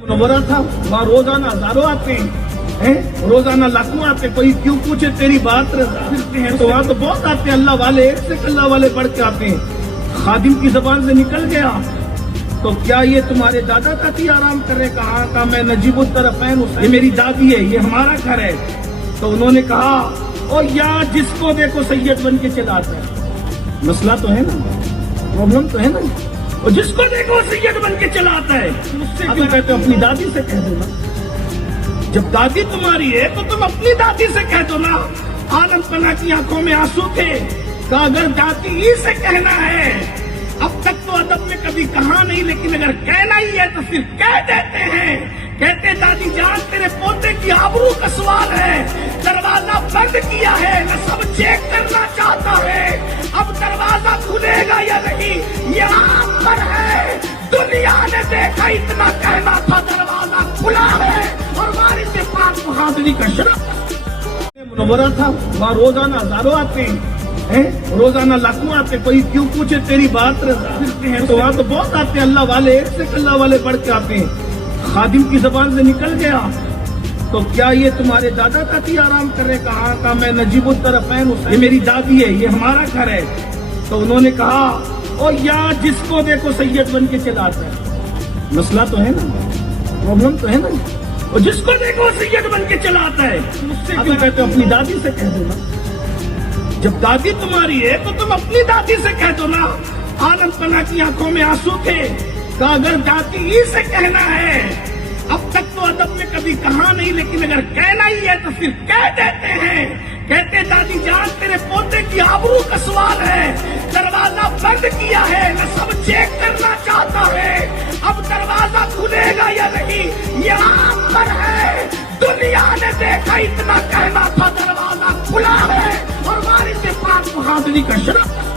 मुनव्वरा था, वहाँ रोजाना हजारों आते हैं, रोजाना लाखों आते हैं। कोई क्यों पूछे तेरी बात फिरते हैं तो वहाँ तो बहुत आते हैं अल्लाह वाले, एक से अल्लाह वाले बढ़ के आते हैं। खादिम की जबान से निकल गया तो क्या ये तुम्हारे दादा दादी आराम कर रहे? कहा का मैं नजीबुद्दरफैन, ये मेरी दादी है, ये हमारा घर है। तो उन्होंने कहा और यहाँ जिसको देखो सैयद बन के चलाता है। मसला तो है ना, प्रॉब्लम तो है ना। और जिसको देखो सैयद बन के चलाता है, मुझसे क्यों कहते हो? अपनी दादी से कह दो ना। जब दादी तुम्हारी है तो तुम अपनी दादी से कह दो ना। आलम पना की आंखों में आंसू थे, तो अगर दादी ही से कहना है, अब तक तो अदब में कभी कहा नहीं, लेकिन अगर कहना ही है तो फिर कह देते हैं। कहते दादी जान तेरे पोते की आबरू का सवाल है, दरवाजा बंद किया है, न सब चेक करना चाहता है। अब दरवाजा खुलेगा या नहीं ये आप पर है। दुनिया ने देखा इतना कहना था, दरवाजा खुला है और वारिस पाक बहादुरी का शरफ। मुनव्वरा था, वहाँ रोजाना हजारों आते हैं, रोजाना लाखों आते हैं। कोई क्यों पूछे तेरी बात फिरते हैं तो वहाँ तो बहुत आते हैं अल्लाह वाले, एक से अल्लाह वाले बढ़ के आते हैं। खादिम की जबान से निकल गया तो क्या ये तुम्हारे दादा दादी आराम कर रहे? कहा का मैं नजीबुद्दरफैन, ये मेरी दादी है, ये हमारा घर है। तो उन्होंने कहा और यहाँ जिसको देखो सैयद बन के चलाता है। मसला तो है ना, प्रॉब्लम तो है ना। और जिसको देखो सैयद बन के चलाता है, मुझसे क्यों कहते हो? अपनी दादी से कह दो ना। जब दादी तुम्हारी है तो तुम अपनी दादी से कह दो ना। आलम पना की आंखों में आंसू थे, तो अगर दादी ही से कहना है, अब तक तो अदब में कभी कहा नहीं, लेकिन अगर कहना ही है तो फिर कह देते हैं। कहते दादी जान तेरे पोते की आबरू का सवाल है, दरवाजा बंद किया है, न सब चेक करना चाहता है। अब दरवाजा खुलेगा या नहीं ये आप पर है। दुनिया ने देखा इतना कहना था, दरवाजा खुला है और वारिस पाक बहादुरी का शरफ।